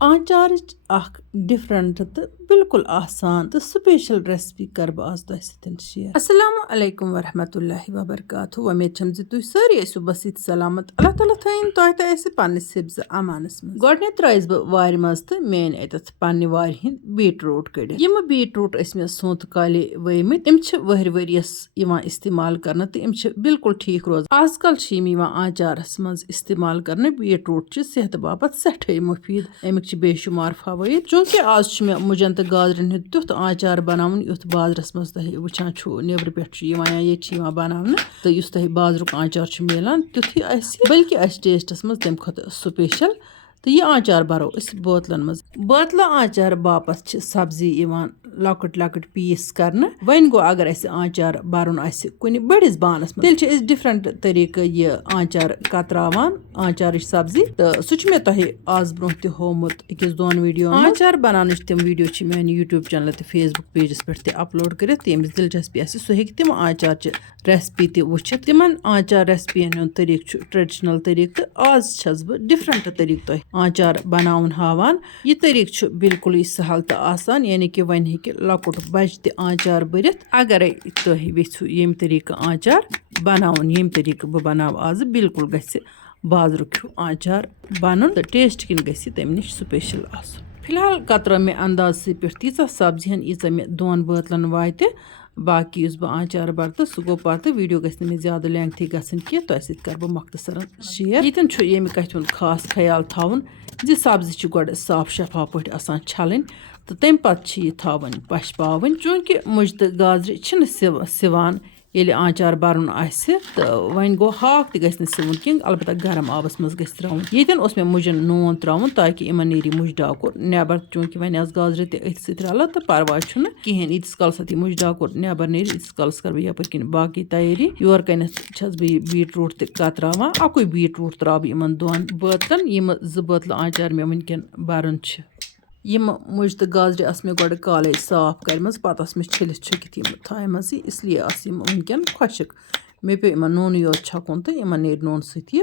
आचार डिफरेंट तो बिल्कुल आसान तो स्पेशल रेसिपी कर बह आज तुह सतन शेयर। अस्सलामु अलैकुम वरहमतुल्लाहि वबरकातुहू। उम्मीद छम ज तुह सारी आसो बसित सलामत। अल्लाह ताला थैन तुह तो ऐसे पन्निस हिफ्ज़ अमानस मज। गोडने त्रैस बह वार मज तो मेन अतत पन्ने वार हिंद बीटरूट कड़ित। यम बीटरूट मे सोंत काले वयमित इम वहर वरियस इस्तेमाल करना तो इम बिल्कुल ठीक रोज। आजकल आचारस मज इस्तेमाल करने। बीटरूट सेहत बापत सठे मुफीद। अमिक बेशुमार फवायद। चूंकि आज मे मुजन तो गाजरन हुंद तुथ आचार बनावन युथ बाजरस मज तुह वुचान नेबर पे या ये बनावन तो युस तुह बाजरुक आचार मिलान तुथी बल्कि टेस्टस मज तम खुद स्पेशल। तो यह आचार बरो बोतलन मज। बोतल आचार बापत सब्जी लकट लकट पीस करने। वन गो अगर आचार बरुन कुन बड़िस बानस तेल डिफरेंट तरीके यह आचार कतरावान आचार सब्जी तो सह मे तुह आज ब्रोह तह होमुत अकिस दोन वीडियो। आचार बनाने तम वीडियो मेन यूट्यूब चैनल तो फेसबुक पेजस पे अपलोड कर यमिस दिलचस्पी सह हेक तम आचार रेसिपी तह वुचित। तिमन आचार रेसिपियन हुंद तरीक ट्रेडिशनल तरीक तो आज छस बह डिफरेंट तरीक तुह आचार बनावन हावान। यह तरीक बिल्कुल सहल तो आसान यानी कि वन हेक लकुट बच त आचार बरित अगर तुह वेछू यम तरीक आचार बनावन यम तरीक बह बनाव आज बिल्कुल गछि बाजरुक आचार बनन तो टेस्ट किन गछि तम निश स्पेशल आसन। फिलहाल कतर मे अंदाज पे तीचा सब्जियन यीचा मे दोन बोतलन वात। बाकी उस बह आचार बर तो सह गो पत वीडियो गि मे ज्यादा लेंथी गसन कह तुह सत कर बह मख्तसरन शेयर। यतन यमि कथ हुंद खास ख्याल थवन जी सब्जी गोड साफ शफाफ पे आसान छलन तो तम पत यह थवन पश पावन। चूंकि मुज तो गाजर सिवान ये आचार बरुन तो वन गो हाक तह सिवन कह अलबत्ता गर्म आबस मज त्राउन। यतन मे मुजन नून त्राउन ताकि इमन नीरी मुज डाकुर नेबर। चूंकि वन गाजर तथ रल तो परवाह कहें यीतिस कलस मुज डाकुर नेबर नीर यीतिस कलस कर यप कन बाकी तैयारी। योर कन छस बह बीटरूट तरावान अकुई बीटरूट त्राव इन दोन बोतलन यम जो बोतल आचार मे वनकन बरुन। यम मुज तो गाजर मे गोड काले साफ कर पत मे छलित छुकित थाम इसलिए वनकन खुशक। मे पे इन नून योत छकुन तो इन नीर नून सत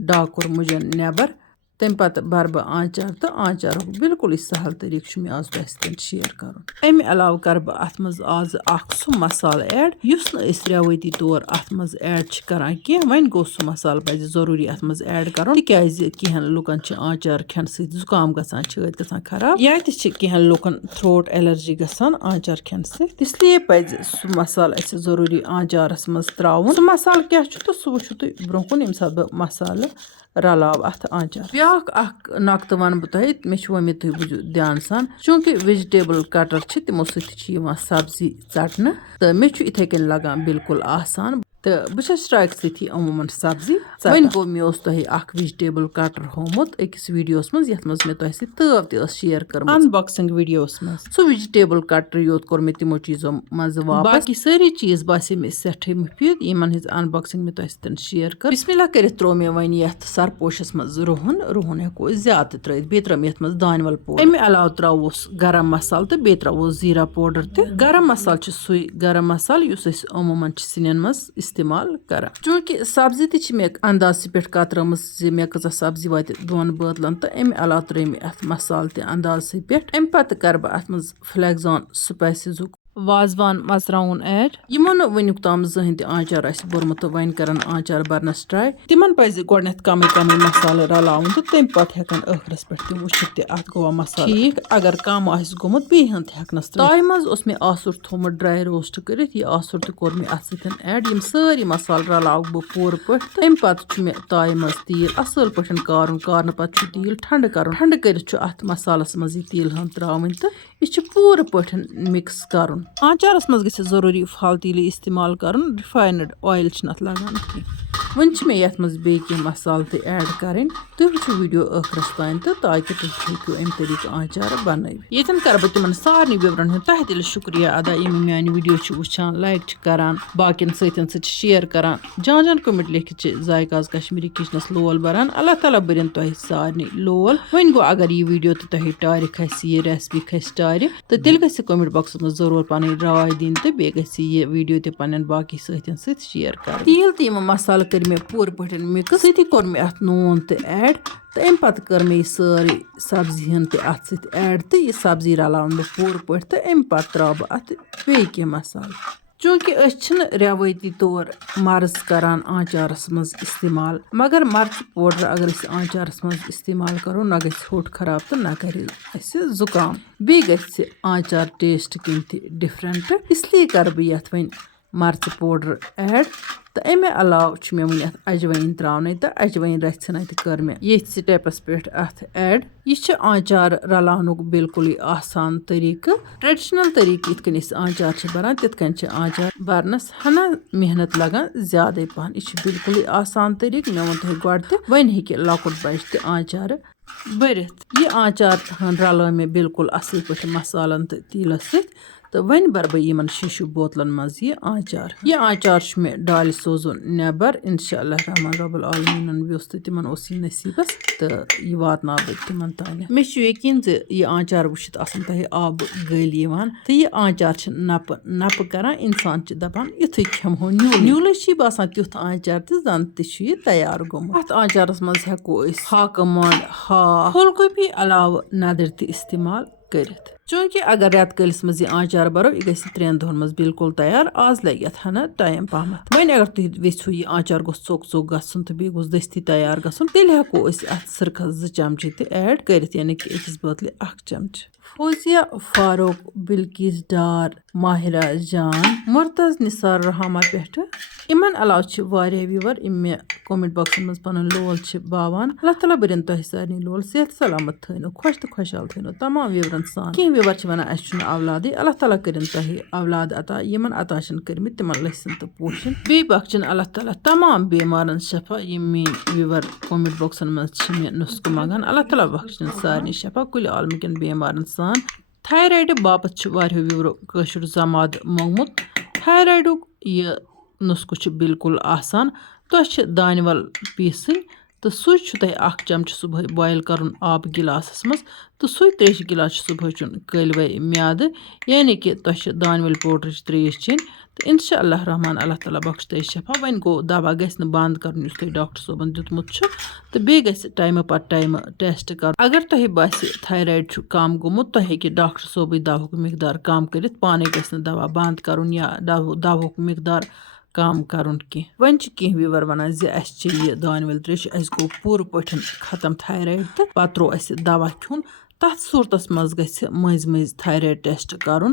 डाकुर मुजन नेबर। तम पत बर बह आचार तो आचार बिल्कुल सहल तरीक मे आज तुह शेयर कर। अमे अलाव कर बह अत मज आज सह मसाल ऐड युस न रेवती तौर अत मज ऐड करान कह। वन गो सह मसाल पज जरूरी अत मज ऐड कर तिक कहें लुकन आचार खेन सत जुकाम गसान छत गसान खराब या कहें लुकन थ्रोट एलर्जी गसान आचार खेन सत इसलिए पज सह मसाल जरूरी आचारस मज त्राउन। सह मसाल क्या तो सह वुचु तुह ब्रोह कुन यम सात बह मसाल रलाव अत आचार। ब्याक नकत वन बह तुह मे वमित तुह बुझु ध्यान सान। चूंकि वेजिटेबल कटर तमो सत सब्जी चटन तो मे इथे कन लगान बिल्कुल आसान तो बस ट्रक सती अमूमन सब्जी वन गो मे तुह वेजिटेबल कटर होमुत अकिस वीडियोस मज यथ मज मे तुह तव त शेयर कर अनबॉक्सिंग वीडियोस मज सो वेजिटेबल कटर योत कोर मे तिमो चीजों मज वापस। बाकी सारी चीज बासे मे सठे मुफीद यमन हिज अनबॉक्सिंग मे तुह सतन शेयर कर। बिस्मिल्लाह कर त्रो मे वन यथ सरपोशस मज रुहन हेको ज्यादा त्रत बे त्रम यथ मज दानवल पाउडर। अमे अलाव त्रावोस गरम मसाल तो बे त्रावोस जीरा पाउडर तो गरम मसाल सुई गरम मसाल युस अमूमन सिनन मज इस्तेमाल कर। चूंकि सब्जी मे अंदाज पे कतरम मे कजा सब्जी वात दोन बोतलन तो अमे अलाव त्रे मे अत मसाल त अंदाज पे। अम पत कर बह अत मज फ्लेक्सॉन स्पाइसेस वाजवान मर्चावन ऐड यमो न वनुक ताम जहन आचार बोरमुत वन करन आचार बरनस ट्राई। तिमन पज गोडनेथ कम मसाल रलावन तो तम पत हेकन आखरस पे तम वुचित अत गो मसाल ठीक अगर कम गोमुत बे हेकनस ताय मज मे आसुर थोमुत ड्राई रोस्ट कर आसुर तो कोर मे अत सतन ऐड यम सारी मसाल रलाव बह पूर पे। तम पत मे ताय मज तेल असल पे कारन पत तेल ठंड कर अत मसालस मज तेल हन त्रावन तो यह पूर पे मिक्स कर। आचारस मज गि जरूरी फल तेल इस्तेमाल कर रिफाइंड ऑयल अत लगान कह। वन मे यथ मज बे मसाल तो ऐड करें तुह वुचु वीडियो आखरस तान तो ताकि तुम हेकु अम तरीक आचार बन। यन कर बह तिमन सारे विवरण हूँ तह दिल शुक्रिया अदा यम मान वीडियो वुचान लाइक करान बाकिन सत शेयर करान जान कमेंट लिखित जायकाज कश्मीरी किचनस लोल बरान। अल्लाह ताला बरन तुह सारे लोल। वन गो अगर यह वीडियो तो तुह टार खस यह रेसिपी खस टार तो तेल गि कमेंट बॉक्स में जरूर पन राय दिन तो बे गि यह वीडियो ते पन्न बाकी सतन शेयर कर। तेल तो यम मसाल कर कर मे पूर पट मिक्स सती कोर मे अत नून तो ऐड तो अम पत कर मे सारी सब्जी हन ते अत सत ऐड तो यह सब्जी रलावन बह पूर पट तो अम पत त्राव बह अत बे कह मसाल चूंकि रेवती तौर मर्ज करान आचारस मज इस्तेमाल मगर मर्च पाउडर अगर आचारस मज इस्तेमाल करो न गि होट खराब तो न कर जुकाम बे गि आचार टेस्ट कन डिफरेंट इसलिए कर बह ये वन मर्च पाउडर ऐड तो अमे अलाव मे वन अजवाइन त्रावन तो अजवाइन रचन कर मे ये स्टेपस पे अत ऐड यह आचार रलानुक बिल्कुल आसान तरीक़ ट्रेडिशनल तरीक़ इतकन आचार बनान तितकन आचार बरनस हना मेहनत लगान ज्यादा पहन यह बिल्कुल आसान तरीक़ मे वो तुम गो वन हे लकुट बच त आचार बरित यह आचार रलो मे बिल्कुल असल पे मसालन तो तील तो वन बर बह इन शीशु बोतलन मज यह आचार मे डाल सोजुन नबर इंशाअल्लाह रहमान रब्बुल आलमीन व्योस तो तिमन यह नसीबस तो यह वातना बह तिमन तान मे यकीन यह आचार वुचित तह आब गल तो यह आचार नप नप करान इंसान दपान युथु खेमो न्यूल बसान तुथ आचार तो जन तह तैयार गोमुत अत आचारस मज हेको हाक मंड हाँ फूलगोभी अलाव नदर तो इस्तेमाल करित चूंकि अगर रेत कलिस मज यह आचार बरो यह गई 3 दोहन मज बिल्कुल तैयार आज लगे हना टाइम पहमत वन अगर तुम वेो यह आचार गोस चोक चोक गसन तो बे गोस दस्ती तैयार गसन तेल हेको अत सिरकस 2 चमचे तो ऐड करित यानी कि अकिस बोतल 1 चमच फौजिया फारूक बिल्किस डार माहिरा जान मुर्तज निसार रहमा पे इन अलाव व्यूवर मे कमेंट बॉक्स मज पन लोल बावान अल्लाह ताला बरन तह सारे लोल सेहत सलामत थो खुश तो खुशहाल थो तमाम व्यूवरन सान कह व्यूवर वन औलाद अल्लाह ताला करन तह औलाद अता यमन अता कर्म तिमन लसन तो पोशन बे बख्शन अल्लाह ताला तमाम बेमारन शफा यम मेन व्यूवर कमेंट बॉक्सन मज मे नुस्ख मंगान अल्लाह ताला बख्शन सारे शफा कुल आलमिकन बेमारन सान थायराइड बापत व्यूवरो कशुर जमाद मोंगमुत थायराइडुक यह नुस्ख बिल्कुल आसान तुह दानवल पीसन तो सू तुह 1 चमच सुबह बॉयल कर आब गिलास मज तो सू 3 गिलास सुबह चुन कलवे म्याद यानी कि तुह दानवल पाउडर 3 चीन तो इंशाअल्लाह रहमान अल्लाह ताला बख्श तह शफा वन गो दवा गि बंद कर डॉक्टर सोबन दुतमुत तो बे टाइम पत टाइम टेस्ट कर अगर तुह बस थायराइड कम गोमुत तो हे डॉक्टर सोबी दवा मिकदार कम कर पाने गि दवा बंद कर या दवा मिकदार कम करन कह वन कह व्यूवर वन यह दानवल त्रेश गो पूर पठन खत्म थायराइड तो पत त्रो दवा खुन तथ सूरतस मज गि मज मज थायराइड टेस्ट कर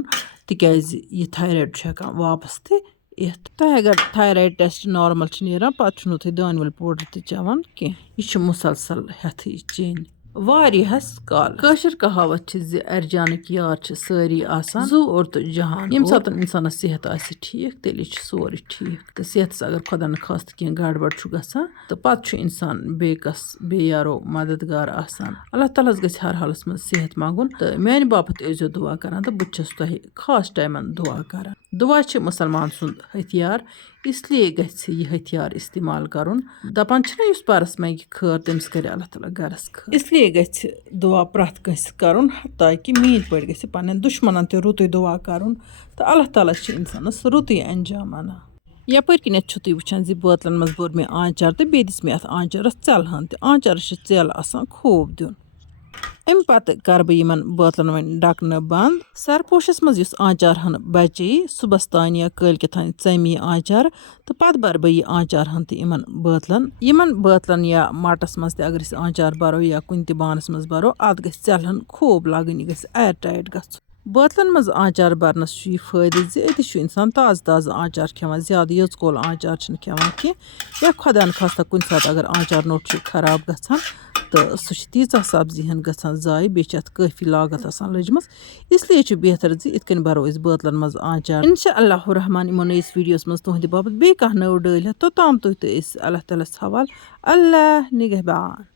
तिकाज यह थायराइड हेकान वापस तथ तुह अगर थायराइड टेस्ट नॉर्मल नीरान पत तुह दानवल पाउडर त चवान कह यह मुसलसल हेथ चेन वारियस काल कशर कहावत अर्जानक यार सारी आसान जू और तो जहान यम सात इंसान सेहत ठीक तेल सोरे ठीक तो सेहत अगर खुदा न खास्त कह गड़बड़ गसान तो पत इंसान बेकस बे यारो मददगार आसान अल्लाह ताला गि हर हालस मज सेहत मांगुन तो मेन बापत ऐजो दुआ करान तो बहुत तुह खास टाइमन दुआ करान दुआ मुसलमान सुंद हथियार इसलिए गि यह हथियार इस्तेमाल कर दपान परस मंगे खर तमिस कर अल्लाह ताला गरस खर इसलिए गि दुआ प्रथ कस कर ताकि मीन पे गि पन्न दुश्मन ते रुत दुआ कर तो अल्लाह ताला इंसानस रुत अंजाम अना यपर किन तुम वुचान बोतलन मज बोर मे आचार तो बे दिस मे अत आचारस चलहन तो आचारस चल आसान खूब दिन अम पत कर बह बोतलन वन ढकन बंद सरपोशस मज आचार हन बचे सुबह तान या कलकथान चमी आचार तो पत बर बह यह आचार हन तो इन बोतलन या मटस मज अगर आचार बरो या कुन बानस मज बरो अत गि चलहन खूब लगन यह गि एयर टाइट ग बोतलन मज आचार बरनस यह फायदे अत इंसान ताज़ ताज़ आचार खेवान ज्यादा यच कोल आचार खेवान कह या खुदा न खास्ता कुन सात अगर आचार नोट खराब गसान तो सह तीच सब्जी हन गसान जाय बे काफ़ी लागत आसान लजम इसलिए बेहतर इतकन बरो बोतलन मज आचार इंशाअल्लाह रहमान इमो नईस वीडियोस मज तुहद बाबत बे कह नव डाल तोताम तुह तो अल्लाह ताला हवाल अल्लाह निगहबान।